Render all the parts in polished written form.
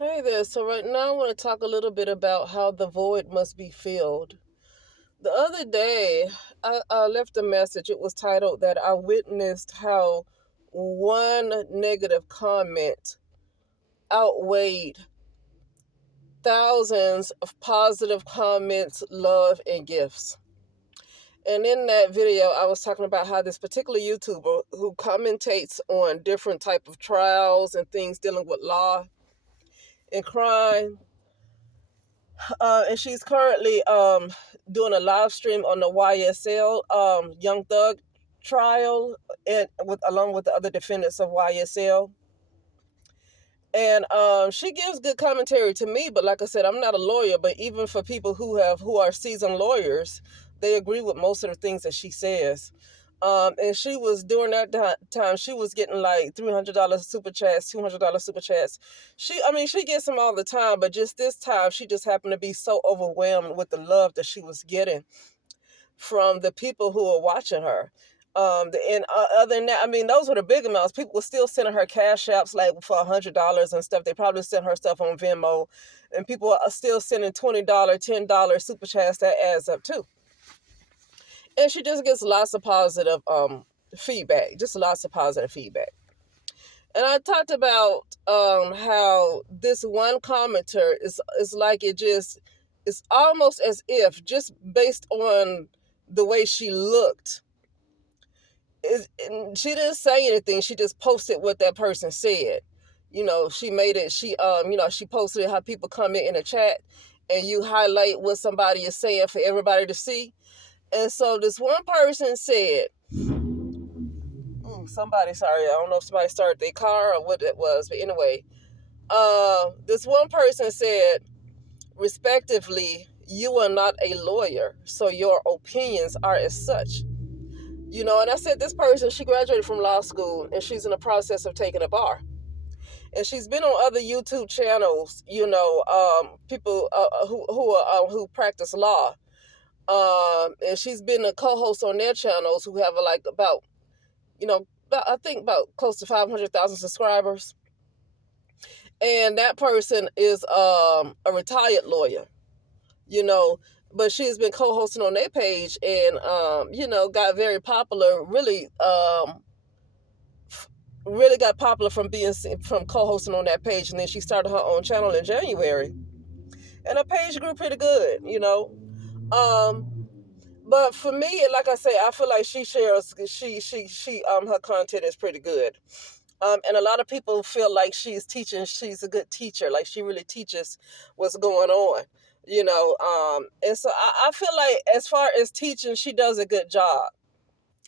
Hey there. So, right now, I want to talk a little bit about how the void must be filled. The other day, I left a message. It was titled that I witnessed how one negative comment outweighed thousands of positive comments, love, and gifts. And in that video, I was talking about how this particular YouTuber who commentates on different type of trials and things dealing with law and crime, and she's currently doing a live stream on the YSL Young Thug trial, and with along with the other defendants of YSL. And she gives good commentary to me, but like I said, I'm not a lawyer. But even for people who are seasoned lawyers, they agree with most of the things that she says. And she was during that time, she was getting like $300 super chats, $200 super chats. She gets them all the time, but just this time, she just happened to be so overwhelmed with the love that she was getting from the people who are watching her. Other than that, those were the big amounts. People were still sending her cash apps like for $100 and stuff. They probably sent her stuff on Venmo, and people are still sending $20, $10 super chats. That adds up too. And she just gets lots of positive feedback, just lots of positive feedback. And I talked about how this one commenter is like it's almost as if just based on the way she looked, she didn't say anything. She just posted what that person said. She made it. She posted how people comment in the chat, and you highlight what somebody is saying for everybody to see. And so this one person said, somebody, sorry, I don't know if somebody started their car or what it was, but anyway, this one person said, respectively, you are not a lawyer, so your opinions are as such. And I said, this person, she graduated from law school and she's in the process of taking a bar. And she's been on other YouTube channels, people who practice law. And she's been a co-host on their channels who have like I think about close to 500,000 subscribers. And that person is a retired lawyer, you know, but she's been co-hosting on their page and, got very popular, really got popular from co-hosting on that page. And then she started her own channel in January. And her page grew pretty good. Um, but for me, like I say, I feel like her content is pretty good. And a lot of people feel like she's a good teacher, like she really teaches what's going on, and so I feel like as far as teaching, she does a good job.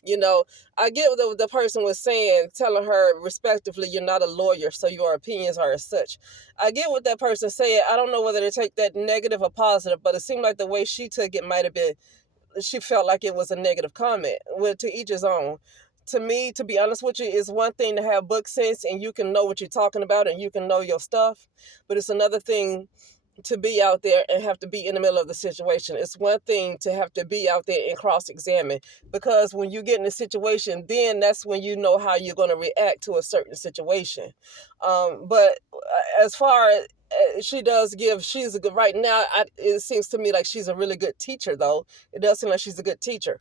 I get what the person was saying, telling her respectively, you're not a lawyer, so your opinions are as such. I get what that person said. I don't know whether to take that negative or positive, but it seemed like the way she took it might have been, she felt like it was a negative comment. Well, to each his own. To me, to be honest with you, it's one thing to have book sense and you can know what you're talking about and you can know your stuff, but it's another thing to be out there and have to be in the middle of the situation. It's one thing to have to be out there and cross-examine, because when you get in a situation, then that's when you know how you're going to react to a certain situation. But as far as she does give, she's a good, right now, it seems to me like she's a really good teacher, though. It does seem like she's a good teacher.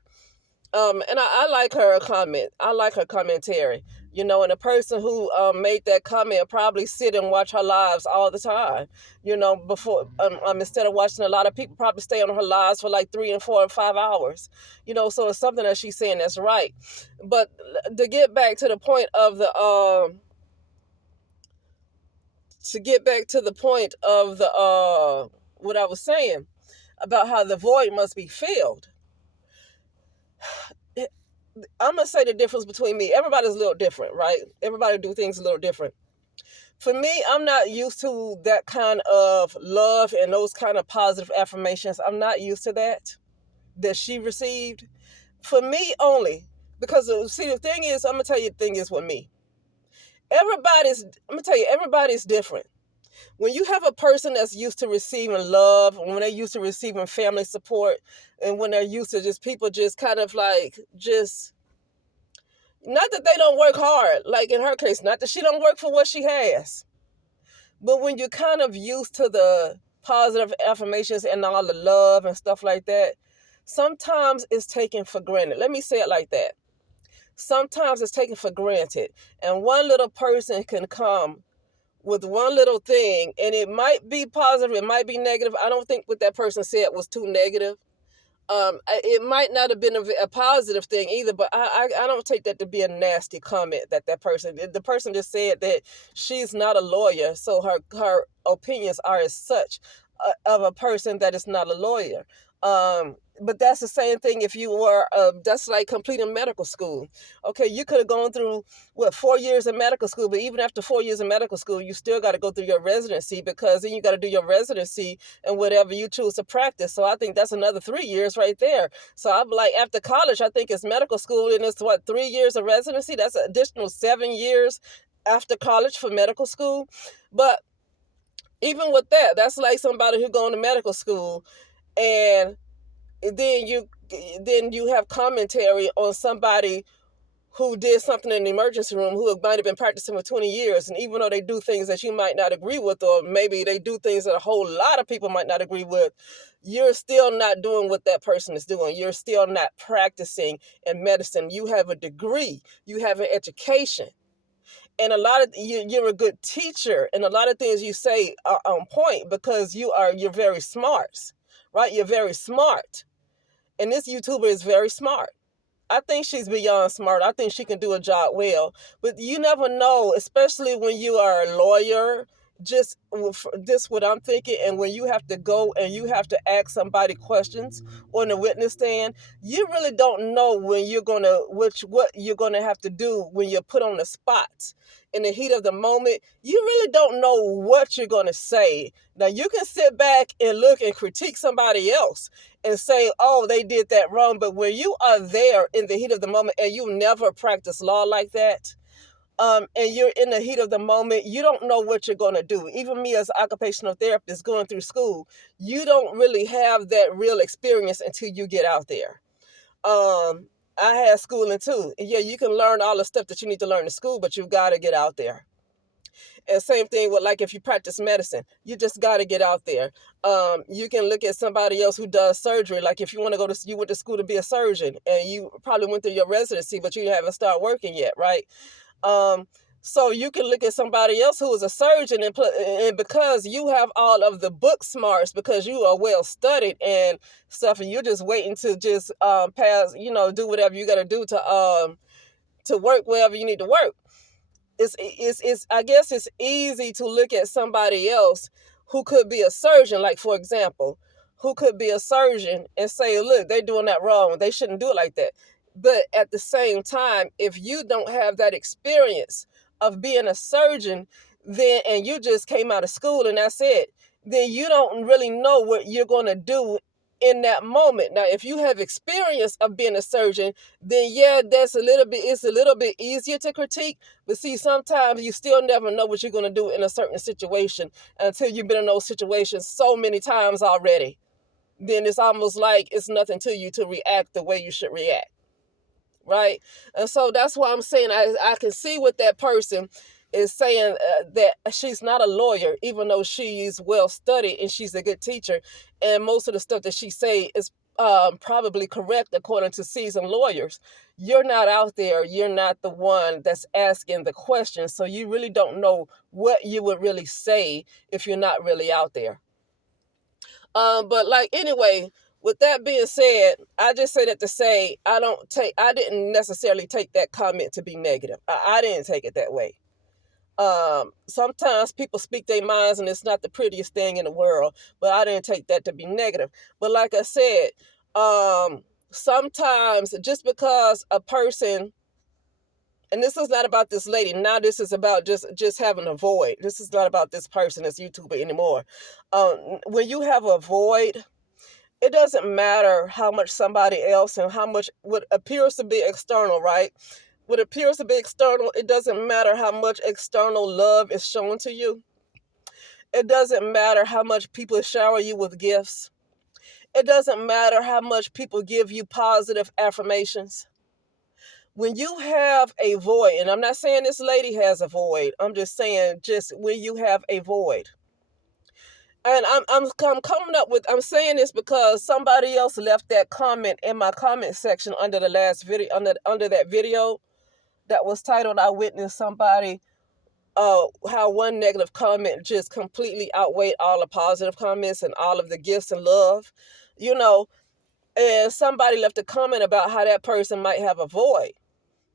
And I like her comment. I like her commentary. And the person who made that comment probably sit and watch her lives all the time. Before instead of watching, a lot of people probably stay on her lives for like 3 and 4 and 5 hours. So it's something that she's saying that's right. But to get back to the point of what I was saying about how the void must be filled. I'm gonna say the difference between me. Everybody's a little different, right? Everybody do things a little different. For me, I'm not used to that kind of love and those kind of positive affirmations. I'm not used to that she received. For me only, because see, the thing is, I'm gonna tell you, the thing is with me. Everybody's different. When you have a person that's used to receiving love, when they're used to receiving family support, and when they're used to just people just kind of like just, not that they don't work hard, like in her case, not that she don't work for what she has, But when you're kind of used to the positive affirmations and all the love and stuff like that, sometimes it's taken for granted. Let me say it like that. Sometimes it's taken for granted. And one little person can come with one little thing, and it might be positive, it might be negative. I don't think what that person said was too negative. It might not have been a positive thing either, but I don't take that to be a nasty comment that the person just said that she's not a lawyer, so her opinions are as such of a person that is not a lawyer. But that's the same thing if you were that's like completing medical school. Okay, you could have gone through 4 years of medical school, but even after 4 years of medical school, you still got to go through your residency, because then you got to do your residency and whatever you choose to practice. So I think that's another 3 years right there. So I'm like, after college, I think it's medical school, and it's 3 years of residency. That's an additional 7 years after college for medical school. But even with that, that's like somebody who going to medical school, and then you have commentary on somebody who did something in the emergency room, who might have been practicing for 20 years. And even though they do things that you might not agree with, or maybe they do things that a whole lot of people might not agree with, you're still not doing what that person is doing. You're still not practicing in medicine. You have a degree, you have an education. And a lot of you're a good teacher, and a lot of things you say are on point because you're very smart, right? You're very smart. And this YouTuber is very smart. I think she's beyond smart. I think she can do a job well. But you never know, especially when you are a lawyer. Just this what I'm thinking, and when you have to go and you have to ask somebody questions on the witness stand, you really don't know when you're gonna what you're gonna have to do when you're put on the spot. In the heat of the moment, you really don't know what you're gonna say. Now you can sit back and look and critique somebody else and say, oh, they did that wrong. But when you are there in the heat of the moment and you never practice law like that, and you're in the heat of the moment, you don't know what you're going to do. Even me as an occupational therapist going through school, you don't really have that real experience until you get out there. I had schooling too. Yeah, you can learn all the stuff that you need to learn in school, but you've got to get out there. And same thing with, like, if you practice medicine, you just got to get out there. You can look at somebody else who does surgery. Like if you want to you went to school to be a surgeon, and you probably went through your residency, but you haven't started working yet, right? Um, so you can look at somebody else who is a surgeon, and because you have all of the book smarts, because you are well studied and stuff, and you're just waiting to just pass, do whatever you got to do to work wherever you need to work. It's I guess it's easy to look at somebody else who could be a surgeon, like for example, who could be a surgeon, and say, look, they're doing that wrong. They shouldn't do it like that. But at the same time, if you don't have that experience of being a surgeon, then and you just came out of school and that's it, then you don't really know what you're going to do in that moment. Now, if you have experience of being a surgeon, then yeah, it's a little bit easier to critique. But see, sometimes you still never know what you're going to do in a certain situation until you've been in those situations so many times already. Then it's almost like it's nothing to you to react the way you should react. Right? And so that's why I'm saying I can see what that person is saying, that she's not a lawyer, even though she's well studied and she's a good teacher. And most of the stuff that she say is probably correct according to seasoned lawyers. You're not out there. You're not the one that's asking the question. So you really don't know what you would really say if you're not really out there. But like anyway, with that being said, I just say that to say I didn't necessarily take that comment to be negative. I didn't take it that way. Sometimes people speak their minds and it's not the prettiest thing in the world, but I didn't take that to be negative. But like I said, sometimes just because a person, and this is not about this lady. Now this is about just having a void. This is not about this person, this YouTuber anymore. When you have a void, it doesn't matter how much somebody else and how much what appears to be external, right? What appears to be external, it doesn't matter how much external love is shown to you. It doesn't matter how much people shower you with gifts. It doesn't matter how much people give you positive affirmations. when you have a void, and I'm not saying this lady has a void, I'm just saying just when you have a void. And I'm coming up with, I'm saying this because somebody else left that comment in my comment section under the last video, under that video that was titled "I Witnessed Somebody how one negative comment just completely outweighed all the positive comments and all of the gifts and love, you know." And somebody left a comment about how that person might have a void,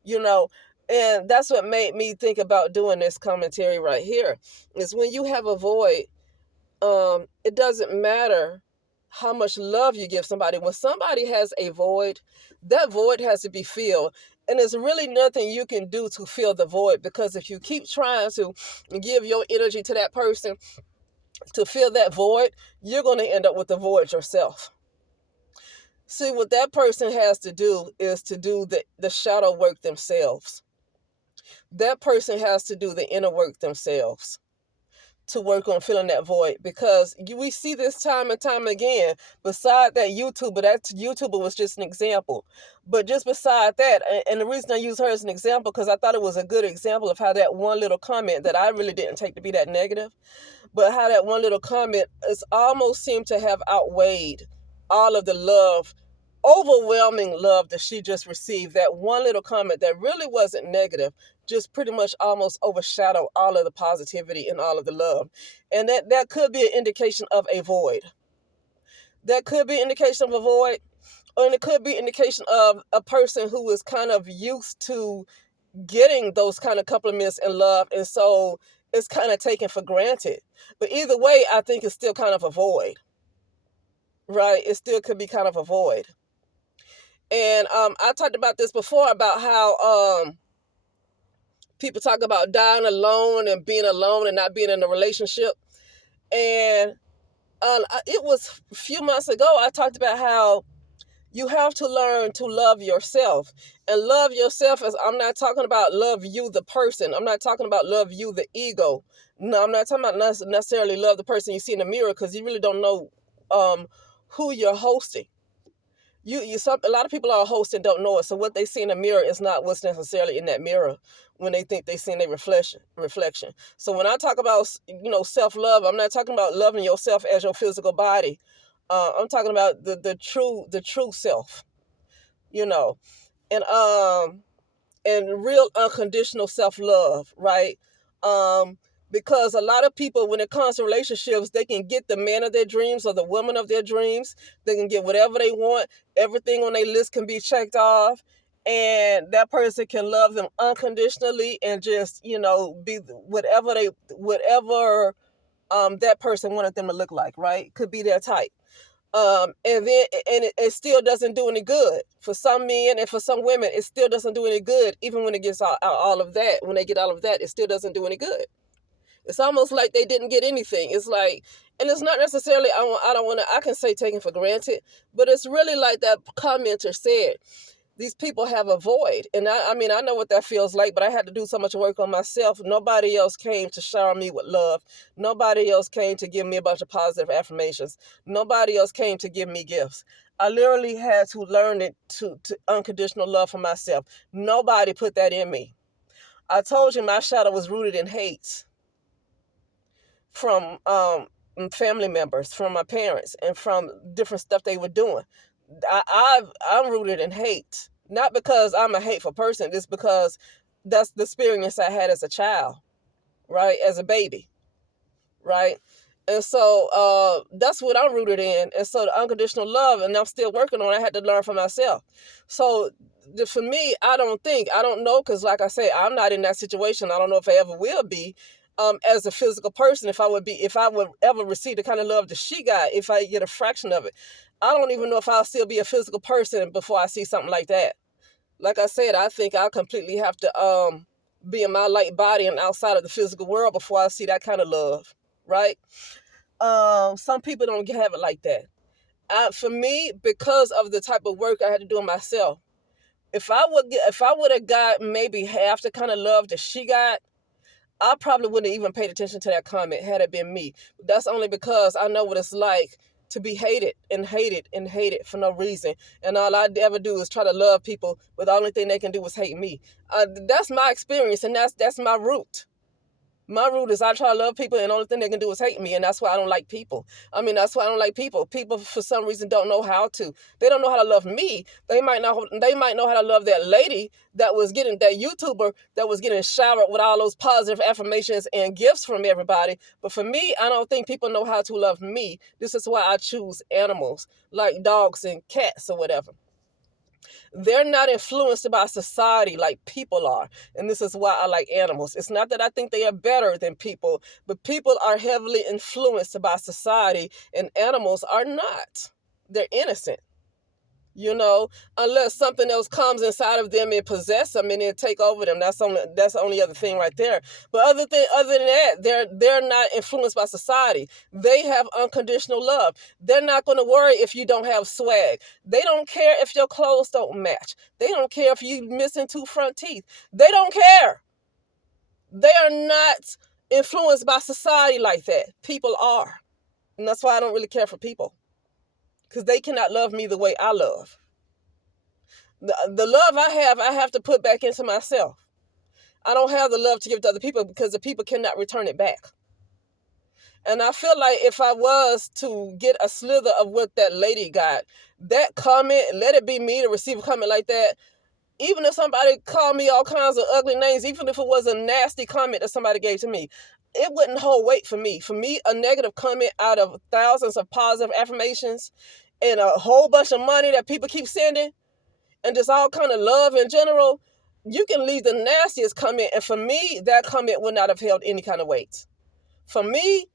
you know. And that's what made me think about doing this commentary right here. Is when you have a void, it doesn't matter how much love you give somebody. When somebody has a void, that void has to be filled. And there's really nothing you can do to fill the void, because if you keep trying to give your energy to that person to fill that void, you're going to end up with the void yourself. See, what that person has to do is to do the shadow work themselves. That person has to do the inner work themselves to work on filling that void, because we see this time and time again. Beside that YouTuber was just an example, but just beside that, and the reason I use her as an example, because I thought it was a good example of how that one little comment that I really didn't take to be that negative, but how that one little comment is almost seemed to have outweighed all of the love, overwhelming love that she just received. That one little comment that really wasn't negative just pretty much almost overshadowed all of the positivity and all of the love. And that could be an indication of a void. That could be an indication of a void, or it could be an indication of a person who is kind of used to getting those kind of compliments and love, and so it's kind of taken for granted. But either way, I think it's still kind of a void, right? It still could be kind of a void. And I talked about this before, about how people talk about dying alone and being alone and not being in a relationship. And it was a few months ago, I talked about how you have to learn to love yourself. And love yourself, as I'm not talking about love you, the person. I'm not talking about love you, the ego. No, I'm not talking about necessarily love the person you see in the mirror, because you really don't know who you're hosting. A lot of people are hosts and don't know it. So what they see in the mirror is not what's necessarily in that mirror when they think they see their reflection. So when I talk about, self-love, I'm not talking about loving yourself as your physical body. I'm talking about the true self, you know, and real unconditional self-love, right? Because a lot of people, when it comes to relationships, they can get the man of their dreams or the woman of their dreams. They can get whatever they want. Everything on their list can be checked off. And that person can love them unconditionally and just, be whatever that person wanted them to look like, right? Could be their type. It still doesn't do any good for some men, and for some women, it still doesn't do any good. Even when it gets all of that, when they get all of that, it still doesn't do any good. It's almost like they didn't get anything. It's like, and it's not necessarily, I can say taken for granted, but it's really like that commenter said, these people have a void. And I know what that feels like, but I had to do so much work on myself. Nobody else came to shower me with love. Nobody else came to give me a bunch of positive affirmations. Nobody else came to give me gifts. I literally had to learn it to unconditional love for myself. Nobody put that in me. I told you my shadow was rooted in hate from family members, from my parents, and from different stuff they were doing. I'm rooted in hate, not because I'm a hateful person. It's because that's the experience I had as a child, right? As a baby, right? And so that's what I'm rooted in. And so the unconditional love, and I'm still working on it, I had to learn for myself. So for me, I don't know, because like I say, I'm not in that situation. I don't know if I ever will be. As a physical person, if I would ever receive the kind of love that she got, if I get a fraction of it, I don't even know if I'll still be a physical person before I see something like that. Like I said, I think I'll completely have to be in my light body and outside of the physical world before I see that kind of love, right? Some people don't have it like that. For me, because of the type of work I had to do on myself, if I would have got maybe half the kind of love that she got, I probably wouldn't have even paid attention to that comment had it been me. That's only because I know what it's like to be hated and hated and hated for no reason. And all I ever do is try to love people, but the only thing they can do is hate me. That's my experience, and that's my root. My root is I try to love people, and the only thing they can do is hate me, and that's why I don't like people. I mean, that's why I don't like people. People, for some reason, don't know how to. They don't know how to love me. They might not. They might know how to love that lady that was getting, that YouTuber that was getting showered with all those positive affirmations and gifts from everybody. But for me, I don't think people know how to love me. This is why I choose animals like dogs and cats or whatever. They're not influenced by society like people are. And this is why I like animals. It's not that I think they are better than people, but people are heavily influenced by society, and animals are not. They're innocent. Unless something else comes inside of them and possess them and then take over them. That's the only other thing right there. But other than that, they're not influenced by society. They have unconditional love. They're not going to worry if you don't have swag. They don't care if your clothes don't match. They don't care if you're missing 2 front teeth. They don't care. They are not influenced by society like that. People are. And that's why I don't really care for people. Because they cannot love me the way I love. The love I have to put back into myself. I don't have the love to give to other people because the people cannot return it back. And I feel like if I was to get a slither of what that lady got, that comment, let it be me to receive a comment like that, even if somebody called me all kinds of ugly names, even if it was a nasty comment that somebody gave to me, it wouldn't hold weight for me. For me, a negative comment out of thousands of positive affirmations and a whole bunch of money that people keep sending, and just all kind of love in general, you can leave the nastiest comment, and for me, that comment would not have held any kind of weight. For me,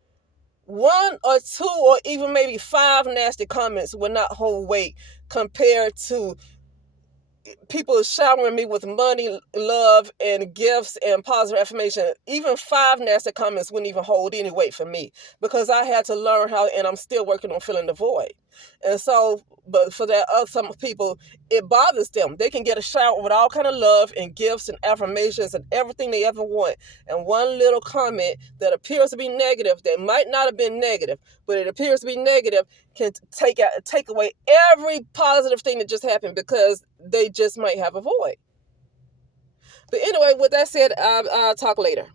1 or 2 or even maybe 5 nasty comments would not hold weight compared to people showering me with money, love, and gifts and positive affirmation. Even 5 nasty comments wouldn't even hold any weight for me because I had to learn how, and I'm still working on filling the void. And so, but for that, some people, it bothers them. They can get a shower with all kind of love and gifts and affirmations and everything they ever want. And one little comment that appears to be negative, that might not have been negative, but it appears to be negative, can take away every positive thing that just happened because they just might have a void. But anyway, with that said, I'll talk later.